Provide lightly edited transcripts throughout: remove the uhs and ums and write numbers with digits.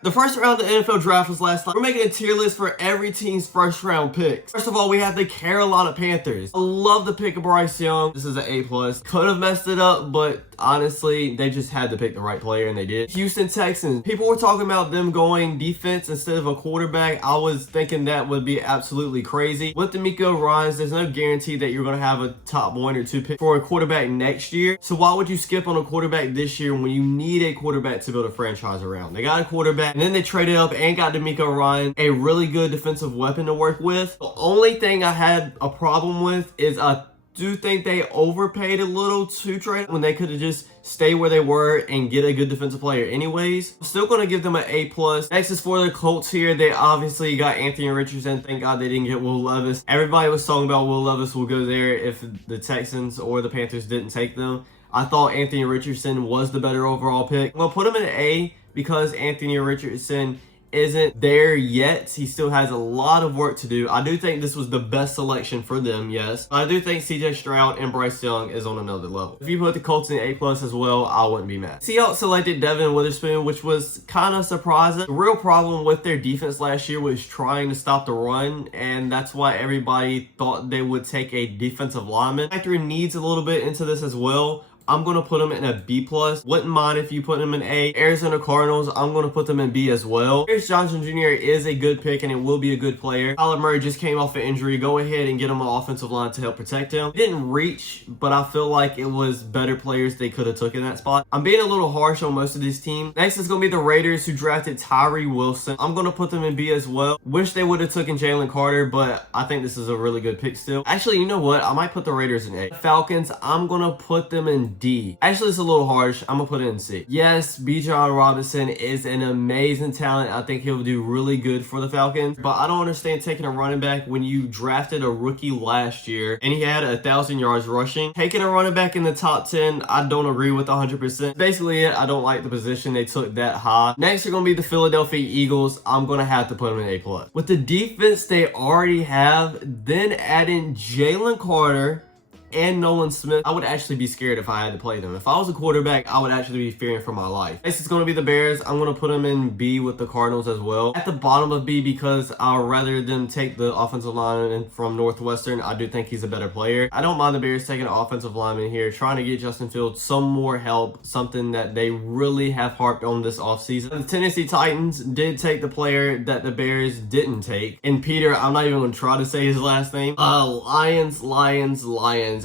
The first round of the NFL draft was last night. We're making a tier list for every team's first round picks. First of all, we have the Carolina Panthers. I love the pick of Bryce Young. This is an A+. Could have messed it up, but honestly, they just had to pick the right player, and they did. Houston Texans. People were talking about them going defense instead of a quarterback. I was thinking that would be absolutely crazy. With DeMeco Ryans, there's no guarantee that you're going to have a top 1 or 2 pick for a quarterback next year. So why would you skip on a quarterback this year when you need a quarterback to build a franchise around? They got a quarterback, and then they traded up and got DeMeco Ryans, a really good defensive weapon to work with. The only thing I had a problem with is I do think they overpaid a little to trade when they could have just stayed where they were and get a good defensive player anyways. I'm still going to give them an A+. Next is for the Colts here. They obviously got Anthony Richardson. Thank God they didn't get Will Levis. Everybody was talking about Will Levis will go there if the Texans or the Panthers didn't take them. I thought Anthony Richardson was the better overall pick. I'm going to put him in an A because Anthony Richardson isn't there yet. He still has a lot of work to do. I do think this was the best selection for them, yes. But I do think CJ Stroud and Bryce Young is on another level. If you put the Colts in A+ as well, I wouldn't be mad. Seahawks selected Devin Witherspoon, which was kind of surprising. The real problem with their defense last year was trying to stop the run, and that's why everybody thought they would take a defensive lineman. Factor needs a little bit into this as well. I'm going to put them in a B+. Wouldn't mind if you put them in A. Arizona Cardinals, I'm going to put them in B as well. Paris Johnson Jr. is a good pick, and it will be a good player. Kyler Murray just came off an injury. Go ahead and get him an offensive line to help protect him. Didn't reach, but I feel like it was better players they could have took in that spot. I'm being a little harsh on most of these teams. Next is going to be the Raiders, who drafted Tyree Wilson. I'm going to put them in B as well. Wish they would have taken Jalen Carter, but I think this is a really good pick still. Actually, you know what? I might put the Raiders in A. Falcons, I'm going to put them in D. Actually, it's a little harsh. I'm gonna put it in C. Yes, Bijan Robinson is an amazing talent. I think he'll do really good for the Falcons, but I don't understand taking a running back when you drafted a rookie last year and he had 1,000 yards rushing. Taking a running back in the top 10, I don't agree with 100%. Basically it. I don't like the position they took that high. Next are gonna be the Philadelphia Eagles. I'm gonna have to put them in A+. With the defense they already have, then add in Jalen Carter and Nolan Smith, I would actually be scared if I had to play them. If I was a quarterback, I would actually be fearing for my life. Next is going to be the Bears. I'm going to put them in B with the Cardinals as well. At the bottom of B because I'd rather them take the offensive lineman from Northwestern. I do think he's a better player. I don't mind the Bears taking an offensive lineman here, trying to get Justin Fields some more help, something that they really have harped on this offseason. The Tennessee Titans did take the player that the Bears didn't take. And Peter, I'm not even going to try to say his last name. Lions.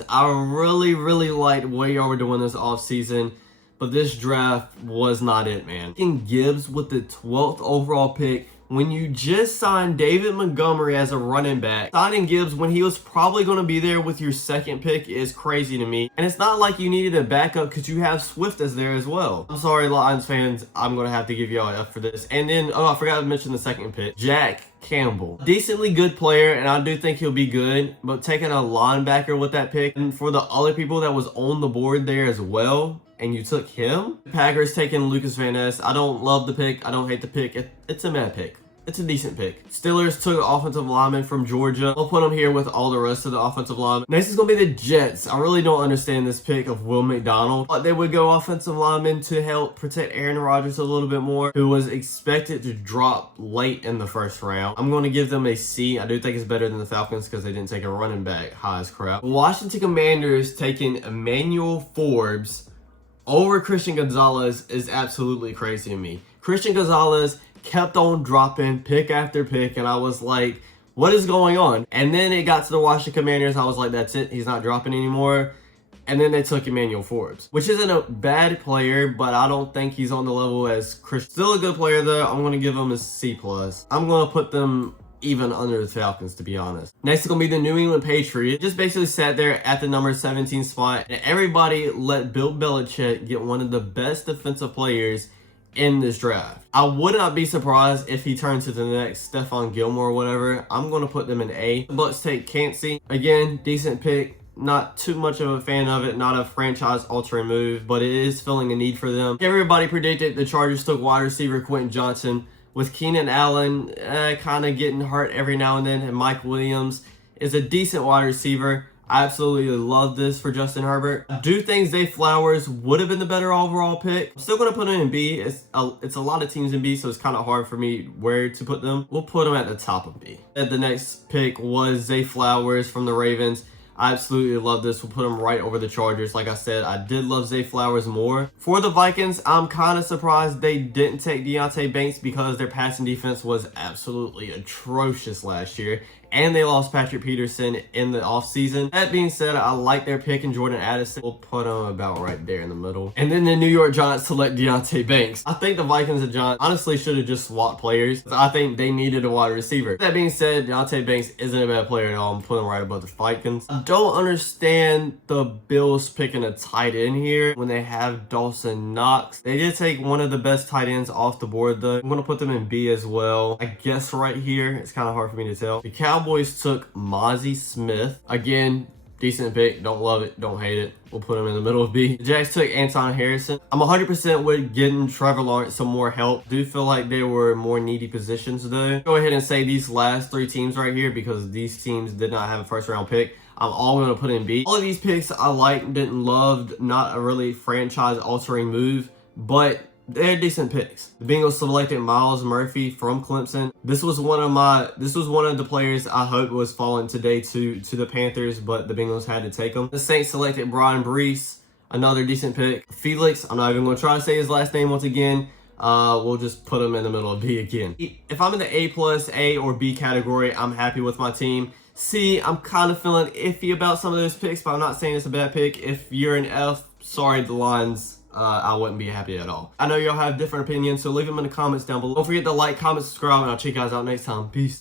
I really liked what y'all were doing this offseason, but this draft was not it, man. Gibbs with the 12th overall pick when you just signed David Montgomery as a running back. Signing Gibbs when he was probably going to be there with your second pick is crazy to me. And it's not like you needed a backup because you have Swift as there as well. I'm sorry, Lions fans. I'm going to have to give y'all an F for this. And then, oh, I forgot to mention the second pick. Jack Campbell. Decently good player, and I do think he'll be good, but taking a linebacker with that pick, and for the other people that was on the board there as well, and you took him. Packers taking Lucas Van Ness. I don't love the pick. I don't hate the pick. It's a mad pick. It's a decent pick. Steelers took offensive lineman from Georgia. I'll put him here with all the rest of the offensive linemen. Next is going to be the Jets. I really don't understand this pick of Will McDonald. But they would go offensive lineman to help protect Aaron Rodgers a little bit more, who was expected to drop late in the first round. I'm going to give them a C. I do think it's better than the Falcons because they didn't take a running back high as crap. Washington Commanders taking Emmanuel Forbes over Christian Gonzalez is absolutely crazy to me. Christian Gonzalez kept on dropping pick after pick, and I was like, what is going on? And then it got to the Washington Commanders. I was like, that's it. He's not dropping anymore. And then they took Emmanuel Forbes, which isn't a bad player, but I don't think he's on the level as Christian. Still a good player, though. I'm going to give him a C+. I'm going to put them even under the Falcons, to be honest. Next is going to be the New England Patriots. Just basically sat there at the number 17 spot, and everybody let Bill Belichick get one of the best defensive players in this draft. I would not be surprised if he turns to the next Stephon Gilmore or whatever. I'm going to put them in A. The Bucks take Kancey. Again, decent pick. Not too much of a fan of it. Not a franchise-altering move, but it is filling a need for them. Everybody predicted the Chargers took wide receiver Quentin Johnson. With Keenan Allen kind of getting hurt every now and then, and Mike Williams is a decent wide receiver. I absolutely love this for Justin Herbert. I do think Zay Flowers would have been the better overall pick. I'm still going to put him in B. It's a lot of teams in B, so it's kind of hard for me where to put them. We'll put him at the top of B. And the next pick was Zay Flowers from the Ravens. I absolutely love this. We'll put him right over the Chargers. Like I said, I did love Zay Flowers more. For the Vikings, I'm kind of surprised they didn't take Deonte Banks because their passing defense was absolutely atrocious last year. And they lost Patrick Peterson in the offseason. That being said, I like their pick in Jordan Addison. We'll put him about right there in the middle. And then the New York Giants select Deonte Banks. I think the Vikings and Giants honestly should have just swapped players. I think they needed a wide receiver. That being said, Deonte Banks isn't a bad player at all. I'm putting him right above the Vikings. I don't understand the Bills picking a tight end here when they have Dawson Knox. They did take one of the best tight ends off the board though. I'm going to put them in B as well. I guess right here, it's kind of hard for me to tell. The Cowboys took Mozzie Smith. Again, decent pick. Don't love it. Don't hate it. We'll put him in the middle of B. The Jags took Anton Harrison. I'm 100% with getting Trevor Lawrence some more help. Do feel like there were more needy positions though. Go ahead and say these last three teams right here because these teams did not have a first round pick. I'm all going to put in B. All of these picks I liked, didn't love, not a really franchise altering move, but they're decent picks. The Bengals selected Myles Murphy from Clemson. This was one of the players I hoped was falling today to the Panthers, but the Bengals had to take him. The Saints selected Brian Brees, another decent pick. Felix, I'm not even going to try to say his last name once again. We'll just put him in the middle of B again. If I'm in the A or B category, I'm happy with my team. C, I'm kind of feeling iffy about some of those picks, but I'm not saying it's a bad pick. If you're an F, sorry, the lines. I wouldn't be happy at all. I know y'all have different opinions, so leave them in the comments down below. Don't forget to like, comment, subscribe, and I'll check you guys out next time. Peace.